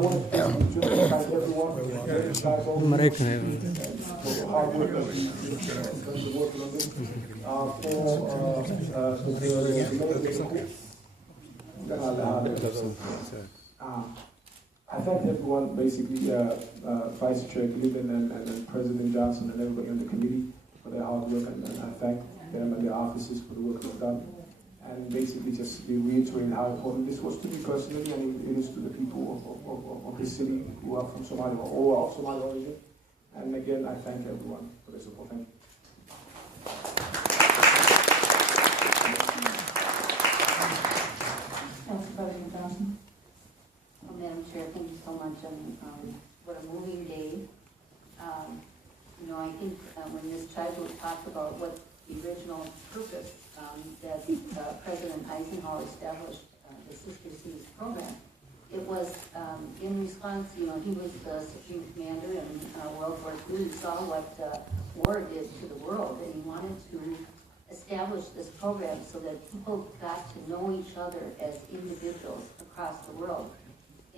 want to thank everyone for hard work that we working on this. I thank everyone, basically, Vice Chair Gleason and President Johnson and everybody on the committee for their hard work, and I thank them and their offices for the work they've done. And basically just reiterating how important this was to me personally, and it is to the people of this city who are from Somalia or of Somali origin. And again, I thank everyone for their support. Thank you. Council President Johnson. Well, Madam Chair, thank you so much. What a moving day. I think when Ms. Chidwood talked about what the original purpose that President Eisenhower established the Sister Cities program, it was in response, he was the Supreme Commander in World War II. He saw what war did to the world, and he wanted to establish this program so that people got to know each other as individuals across the world.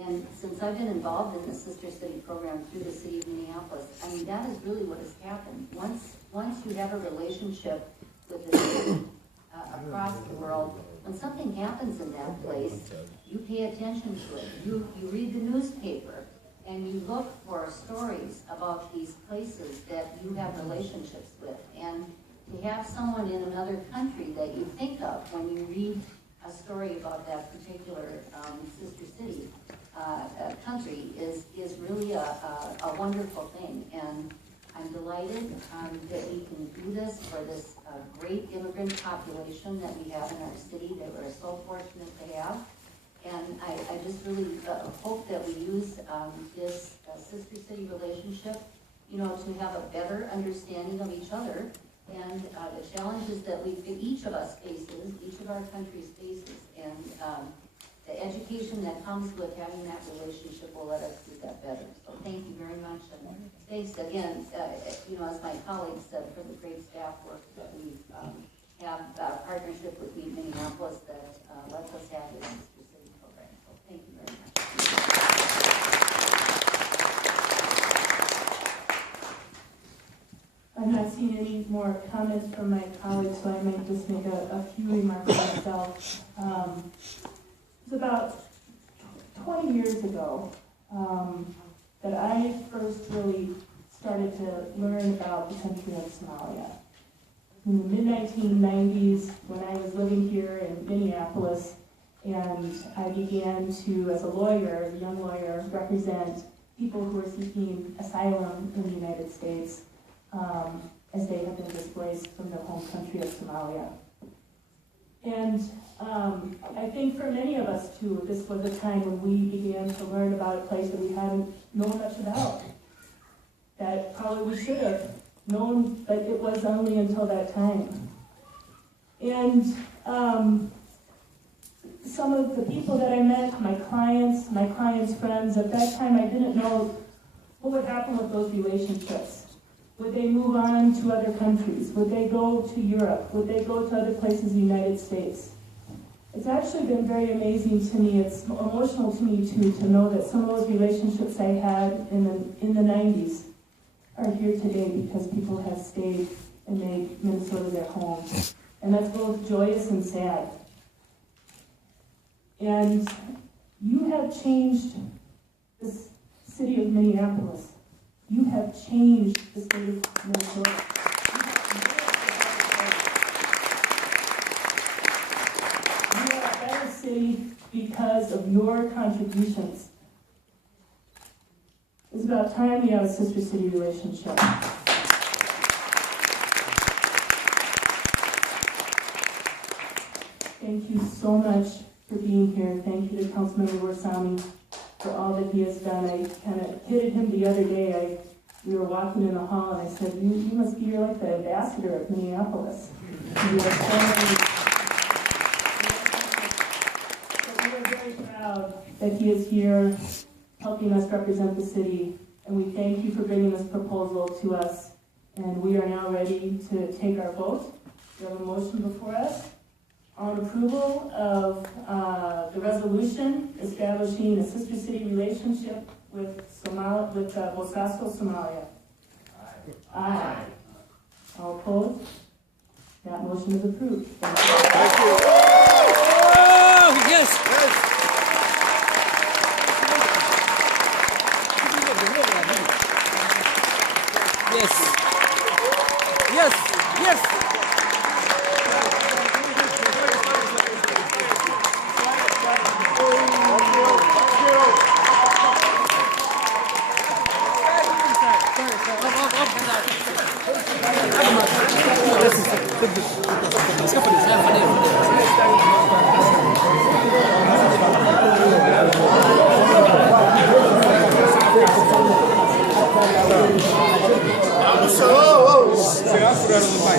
And since I've been involved in the Sister City program through the city of Minneapolis, I mean, that is really what has happened. Once you have a relationship with the city across the world, when something happens in that place, you pay attention to it. You read the newspaper, and you look for stories about these places that you have relationships with. And to have someone in another country that you think of when you read a story about that particular sister city country is really a wonderful thing. And I'm delighted that we can do this for this great immigrant population that we have in our city that we're so fortunate to have. And I just really hope that we use this sister city relationship, to have a better understanding of each other and the challenges that each of us faces, each of our countries faces, and the education that comes with having that relationship will let us do that better. So thank you very much, and thanks again, as my colleagues said, for the great staff work that we have partnership with Minneapolis that lets us have this Sister City program. So thank you very much. I'm not seeing any more comments from my colleagues, so I might just make a few remarks myself. It was about 20 years ago that I first really started to learn about the country of Somalia. In the mid-1990s, when I was living here in Minneapolis, and I began to, as a lawyer, a young lawyer, represent people who were seeking asylum in the United States as they have been displaced from their home country of Somalia. And I think for many of us, too, this was a time when we began to learn about a place that we hadn't known much about, that probably we should have known, but it was only until that time. And some of the people that I met, my clients' friends, at that time I didn't know what would happen with those relationships. Would they move on to other countries? Would they go to Europe? Would they go to other places in the United States? It's actually been very amazing to me. It's emotional to me, too, to know that some of those relationships I had in the 90s are here today because people have stayed and made Minnesota their home. And that's both joyous and sad. And you have changed this city of Minneapolis. You have changed the state of Minnesota. You are a better city because of your contributions. It's about time we have a sister city relationship. Thank you so much for being here. Thank you to Councilmember Warsami for all that he has done. I kind of hit him the other day. We were walking in the hall, and I said, you must be like the ambassador of Minneapolis. We are very proud that he is here helping us represent the city, and we thank you for bringing this proposal to us. And we are now ready to take our vote. We have a motion before us. on approval of the resolution establishing a sister city relationship with Bosaso, Somalia. Aye. All opposed? That motion is approved. Thank you. Thank you. Oh, yes. Yes. Yes. Yes. Será furado no pai,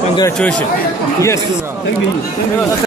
Congratulations. Yes. Thank you.